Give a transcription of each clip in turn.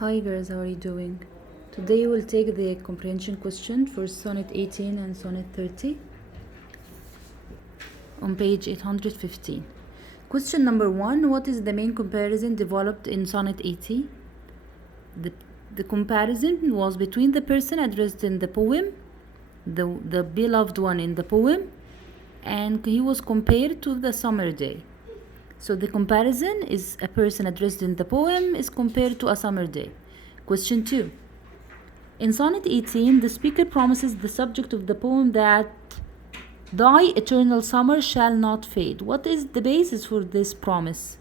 Hi girls, how are you doing? Today we'll take the comprehension question for Sonnet 18 and Sonnet 30 on page 815. Question number 1. What is the main comparison developed in Sonnet 80? The comparison was between the person addressed in the poem, the beloved one in the poem, and he was compared to the summer day. So the comparison is a person addressed in the poem is compared to a summer day. Question 2. In Sonnet 18, the speaker promises the subject of the poem that thy eternal summer shall not fade. What is the basis for this promise?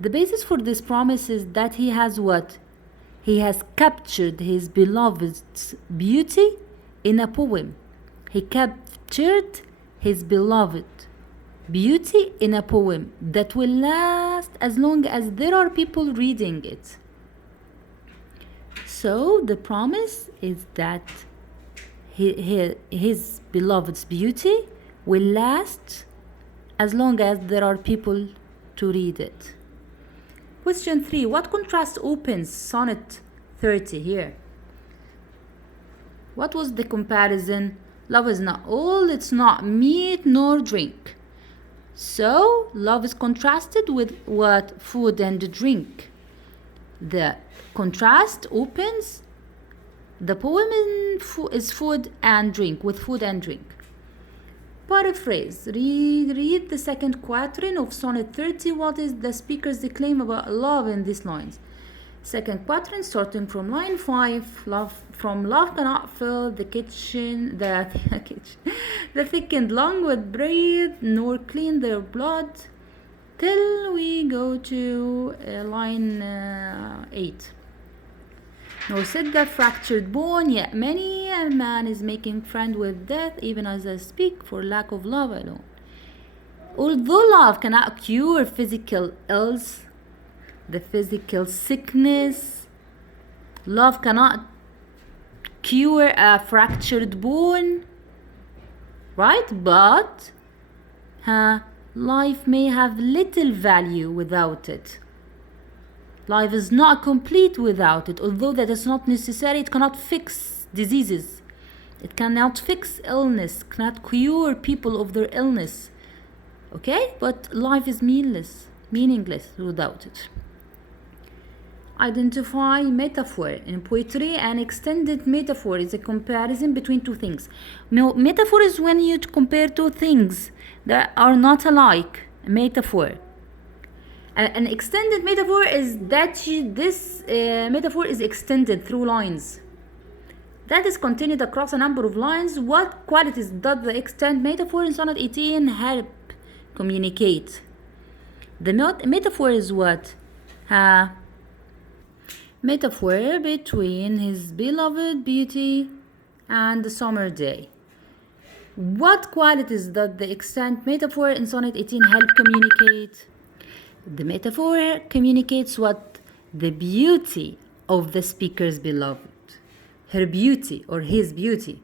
The basis for this promise is that he has what? He has captured his beloved's beauty in a poem. He captured his beloved beauty in a poem that will last as long as there are people reading it. So the promise is that his beloved's beauty will last as long as there are people to read it. Question 3. What contrast opens Sonnet 30 here? What was the comparison? Love is not all, it's not meat nor drink. So love is contrasted with what? Food and drink. The contrast opens the poem is food and drink, with food and drink. Paraphrase. Read the second quatrain of Sonnet 30. What is the speaker's claim about love in these lines? Second quatrain, starting from line 5. Love cannot fill the kitchen, the thickened lung with breath, nor clean their blood, till we go to line 8. Nor sit the fractured bone, yet many a man is making friend with death, even as I speak, for lack of love alone. Although love cannot cure physical ills, the physical sickness, love cannot cure a fractured bone, right? But life may have little value without it. Life is not complete without it. Although that is not necessary, it cannot fix diseases. It cannot fix illness, cannot cure people of their illness. Okay? But life is meaningless without it. Identify metaphor. In poetry, an extended metaphor is a comparison between two things. Metaphor is when you compare two things that are not alike. A metaphor. An extended metaphor is that this metaphor is extended through lines. That is continued across a number of lines. What qualities does the extend metaphor in Sonnet 18 help communicate? The metaphor is what? Metaphor between his beloved beauty and the summer day. What qualities does the extend metaphor in Sonnet 18 help communicate? The metaphor communicates what? The beauty of the speaker's beloved. Her beauty or his beauty.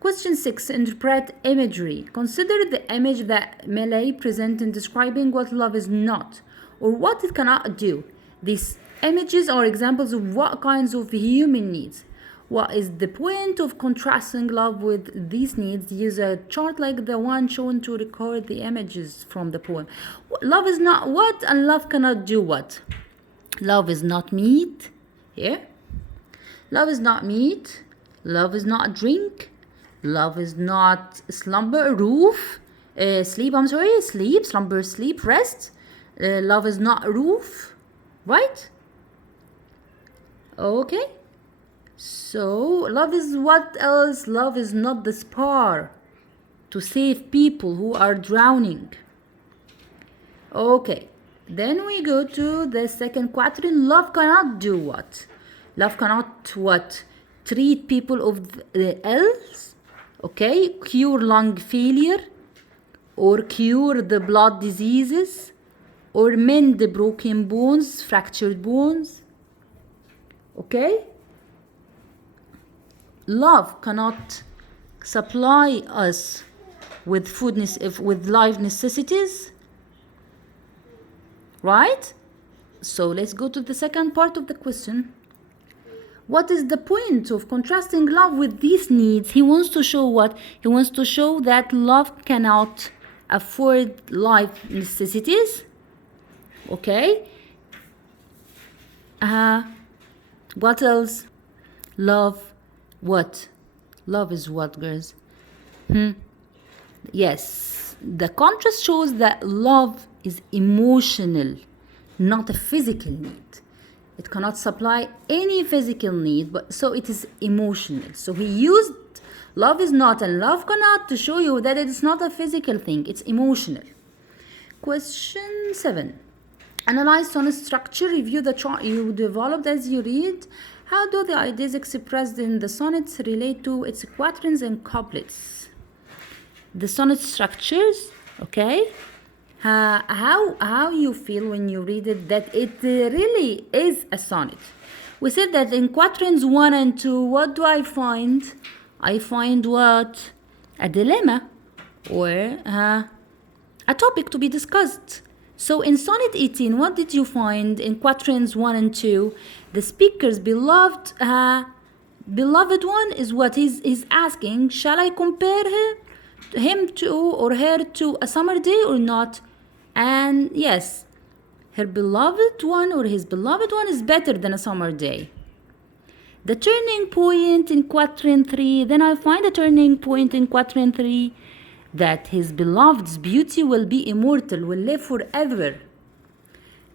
Question 6. Interpret imagery. Consider the image that Millet presents in describing what love is not or what it cannot do. These images are examples of what kinds of human needs. What is the point of contrasting love with these needs? Use a chart like the one shown to record the images from the poem. Love is not what and love cannot do what? Love is not meat. Here. Love is not meat. Love is not drink. Love is not slumber, sleep, slumber, sleep, rest. Love is not roof, right? Okay. So, love is what else? Love is not the spar to save people who are drowning. Okay, then we go to the second quatrain. Love cannot do what? Love cannot what? Treat people of the ills, okay? Cure lung failure, or cure the blood diseases, or mend the broken bones, fractured bones, okay? Love cannot supply us with with life necessities, right? So let's go to the second part of the question. What is the point of contrasting love with these needs? He wants to show what? He wants to show that love cannot afford life necessities. Okay? What else? Love. What? Love is what, girls? Yes. The contrast shows that love is emotional, not a physical need. It cannot supply any physical need, but so it is emotional. So he used love is not and love cannot to show you that it is not a physical thing, it's emotional. Question 7. Analyze sonnet structure, review the chart you developed as you read. How do the ideas expressed in the sonnets relate to its quatrains and couplets? The sonnet structures, okay? How you feel when you read it that it really is a sonnet. We said that in quatrains 1 and 2, what do I find? I find what? A dilemma or a topic to be discussed. So in Sonnet 18, what did you find in quatrains 1 and 2? The speaker's beloved one is what he's asking. Shall I compare him to or her to a summer day or not? And yes, her beloved one or his beloved one is better than a summer day. The turning point in quatrain 3, then I find a turning point in quatrain 3 that his beloved's beauty will be immortal, will live forever.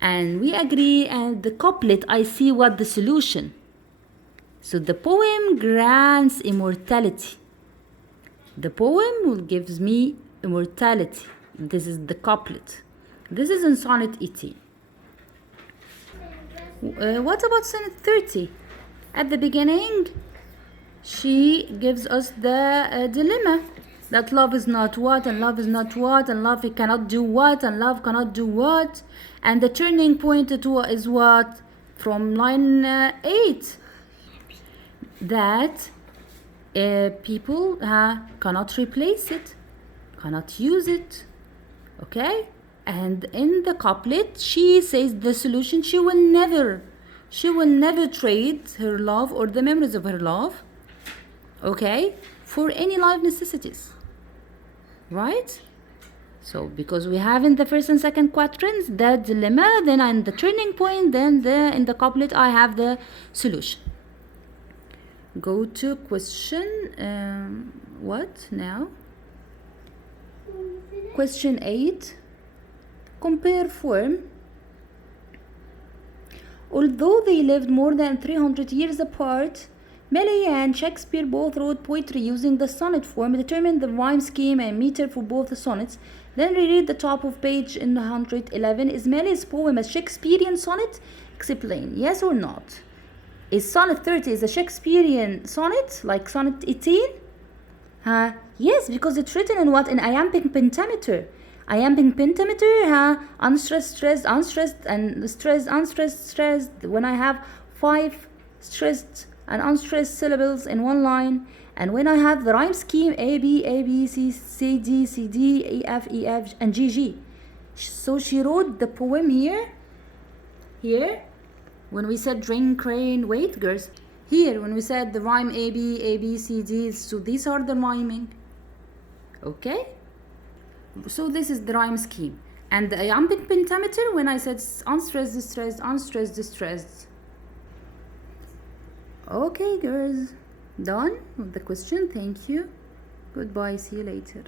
And we agree, and the couplet, I see what the solution. So the poem grants immortality. The poem gives me immortality. This is the couplet. This is in Sonnet 18. What about Sonnet 30? At the beginning, she gives us the dilemma that love is not what, and love is not what, and love cannot do what, and love cannot do what. And the turning point is what? From line 8. That people cannot replace it, cannot use it. Okay? And in the couplet, she says the solution, she will never trade her love or the memories of her love, okay, for any life necessities. Right? So because we have in the first and second quatrains the dilemma, then in the turning point, then in the couplet I have the solution. Go to question what now? Question 8. Compare form. Although they lived more than 300 years apart, Millet and Shakespeare both wrote poetry using the sonnet form. Determine the rhyme scheme and meter for both the sonnets. Then reread the top of page in 111. Is Millet's poem a Shakespearean sonnet? Explain, yes or not. Is Sonnet 30 is a Shakespearean sonnet like Sonnet 18? Yes, because it's written in what? In iambic pentameter. Iambic pentameter, unstressed, stressed, unstressed, and stressed, unstressed, stressed. When I have 5 stressed and unstressed syllables in one line, and when I have the rhyme scheme A, B, C, C, D, C, D, E, F, and G, G. So she wrote the poem here, when we said drink, rain, wait, girls. Here, when we said the rhyme A, B, C, D, so these are the rhyming. Okay? So this is the rhyme scheme. And the iambic pentameter, when I said unstressed, distressed, unstressed, distressed. Okay, girls. Done with the question. Thank you. Goodbye. See you later.